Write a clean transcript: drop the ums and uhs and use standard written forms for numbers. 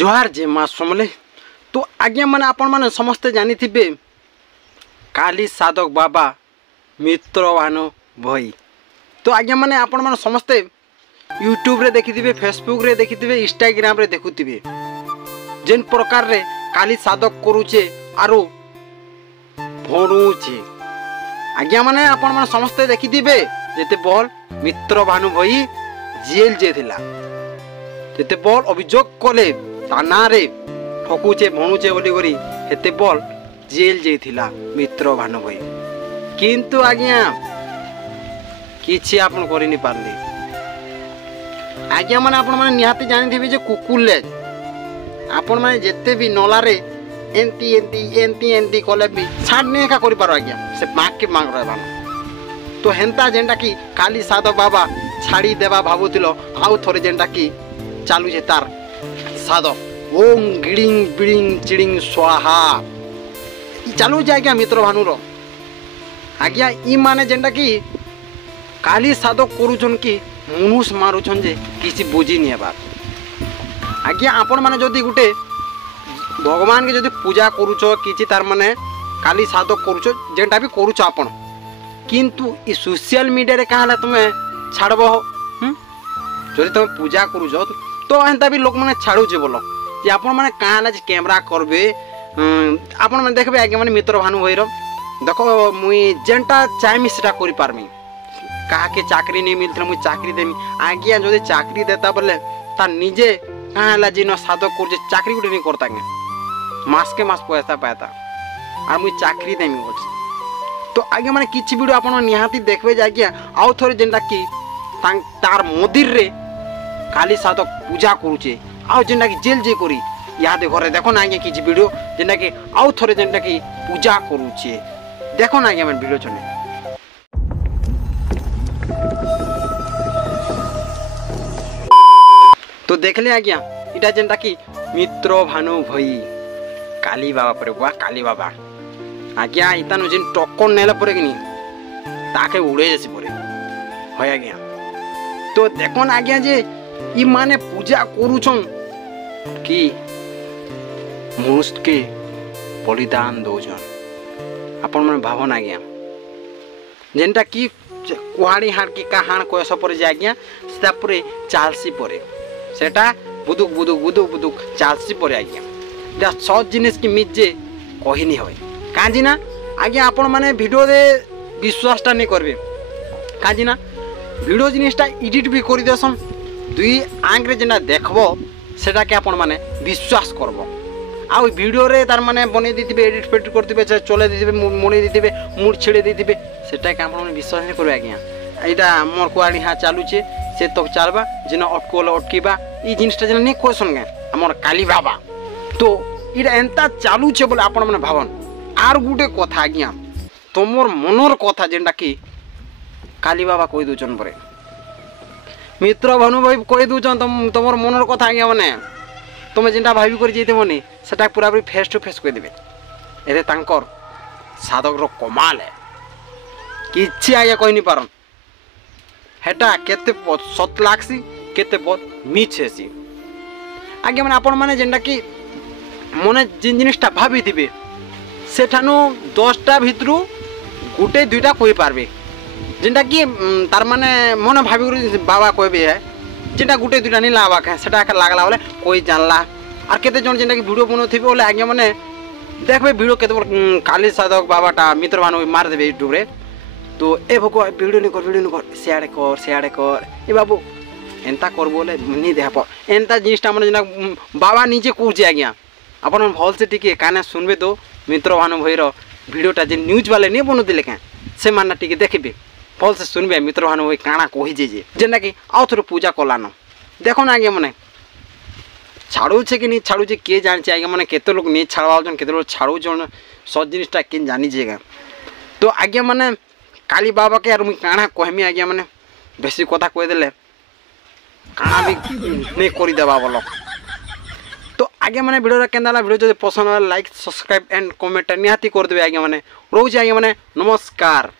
जोहार जे माँ समले। तो आज्ञा मैंने आपण मैंने समस्ते जानी थे काली साधक बाबा मित्रभान भई। तो आज्ञा मैंने आपण मैंने समस्ते यूट्यूब रे देखी थे, फेसबुक रे देखी थे, इंस्टाग्राम रे देखुवे जेन प्रकार रे काली साधक करुचे आरु भणुचे। आज्ञा मैंने आपण मैंने समस्ते देखी थे जेते बल मित्रभानु भई जेल जेथिला, जेते बल अभियोग कले ताना रे ठकुचे भणुचे बोली करी हेते बल जेल जेथिला मित्रभानु भई। किंतु आज्ञा किछि आपन करि नि पारले। आज्ञा माने आपन माने निहाती जानि थिबे जे कुकुले आपन माने जेते भी नला रे एंती एंती एंती एंती कले भी छाड़ने का करि पारो आज्ञा से माग के मांग रहबान। तो हेंता जेंटा की काली साधक बाबा छाड़ी देवा भाबुतिलो आउ थोरे जेंटा की चालू जे तार साधक ओम गिडिंग बिडिंग चिडिंग स्वाहा चालू जाए क्या मित्र भानुर। आज्ञा ई माने जेंटा की काली साधक करूछन की मनुष्य मारुछन जे किसी बुझी नहीं बात। आज्ञा आपण माने जदि गुटे भगवान के जदि पूजा करूछ किछि तार माने काली साधक करूछ जेंटा भी करूछ आपण, किंतु ई सोशल मीडिया रे कहला तुमे छाड़बो जदि तुम पूजा करूछ तो एंता भी लोक माने छाड़ुजे बोलो जे आपण माने कहला जे कैमरा करबे आपण माने देखबे आज्ञा माने मित्र भानु भईर देखो मुई जेंटा चाहमी सेटा करि पारमी। कहा के चाकरी नहीं मिलते मुझे चाकरी देमी आज्ञा जदि चाकरी देता बोले ता निजे कहला जिन साधक कर चाकरी गुटे नहीं करता मास के मास पैसा पाता और मुझे चाकरी देमी बोल। तो आज्ञा माने किछि वीडियो आपण निहाती देखबे जे आज्ञा आउ थोरे जेंटा की तार मंदिर रे काली साधक पूजा करूचे आउ जेंटा की जेल जे करी याद घरे देखो ना आज्ञा किछि वीडियो जेंटा की आउ थोरे जेंटा की पूजा करूचे देखो ना आज्ञा मन वीडियो चने। तो देखले आज्ञा इटा जेंटा की मित्र भानु भई काली बाबा पर गुआ काली बाबा आज्ञा इतानु जेन टक्कर नेला परे कि ताके उड़े जैसे परे होय आज्ञा। तो देखो ना आज्ञा जे ई माने पूजा करूछन कि मनुष्य के बलिदान दोजन आपण मन भावन आज्ञा जेनटा की कुहाड़ी हाड़ की कहाण कोयस पर जे आज्ञा सेटा परे चालसी परे सेटा बुदुक बुदुक बुदुक बुदुक चालसी परे आज्ञा इटा सब जिनिस की मिजे कहिनी होय काजी ना आज्ञा आपण माने वीडियो रे विश्वासटा नहीं करबे काजी ना वीडियो जिनिसटा एडिट भी करि देसन दुई आंग रे जेना देखबो सेटा के आपण माने विश्वास करबो आ वीडियो रे तार माने बने दिथिबे एडिट फेडिट करथिबे चले दिथिबे मुड़ी दिथिबे मुड़ छिड़े दिथिबे सेटा के आपण माने विश्वास नहीं करबे आज्ञा। एटा मोर कुआडी हा चालुचे से तो चलबा जिन अटकोल अटकीबा ई जिनिसटा जेना नहीं कोसन गे हमर काली बाबा। तो इटा एंता चालू छे बोले आपण माने भावन आर गुटे कथा आज्ञा तमोर मनोर कथा जेंटा की काली बाबा कहि दुचन परे मित्र भानु भाई कहि दुचन तमोर मनोर कथा आज्ञा माने तुम जेंटा भाबी कर जेते मने सेटा पूरा पूरी फेस टू फेस कहि देबे एरे तांकर साधक रो कमाल है किछि आज्ञा कहि नि पारन हेटा केते सत लागसी केते बहुत मिछ हेसी आगे माने आपण माने जेंटा की मने जिन जिनिसटा भाबी थिबे सेठानु 10टा भितरु गुटे दुईटा कहि पारबे जेंटा की तार माने मने भाबी बाबा कहबे है जेंटा गुटे दुईटा नहीं लावा का सेटा लागला बोले कोई जानला और केते जन जेंटा की वीडियो बनौथिबे बोले आगे माने देखबे वीडियो केते काली साधक बाबाटा मित्र भानु मार देबे यूट्यूब रे। तो ए भको वीडियो नहीं कर सियाड़े कर ए बाबू एंता कर बोले नहीं देह पर एंता जिनिसटा माने जेना बाबा नीचे कहूचे आज्ञा आपण भल से टिके काने सुनबे तो मित्र भानु भईर वीडियोटा जे न्यूज वाले नहीं बनौतिले का से मानना टिके देखबे भल से सुनबे मित्र भानु भई काना कहि जे जेना कि आउ थोर पूजा कलानो देखो ना आज्ञा माने छाड़ू छे कि नहीं छाड़ू छे के जान छे आज्ञा माने केते लोग नहीं छाड़वाउछन केते लोग छाड़ू जन सब जिनिसटा के जानि जेगा। तो आज्ञा माने काली बाबा के यार मुई काना कहमी आज्ञा माने बेसी कथा कह देले काना भी नहीं करि देबा बोलो। तो आज्ञा माने वीडियो केंदा ला वीडियो जदि पसंद होला लाइक सब्सक्राइब एंड कमेंट निहाती कर देबे आज्ञा माने रोज आज्ञा माने नमस्कार।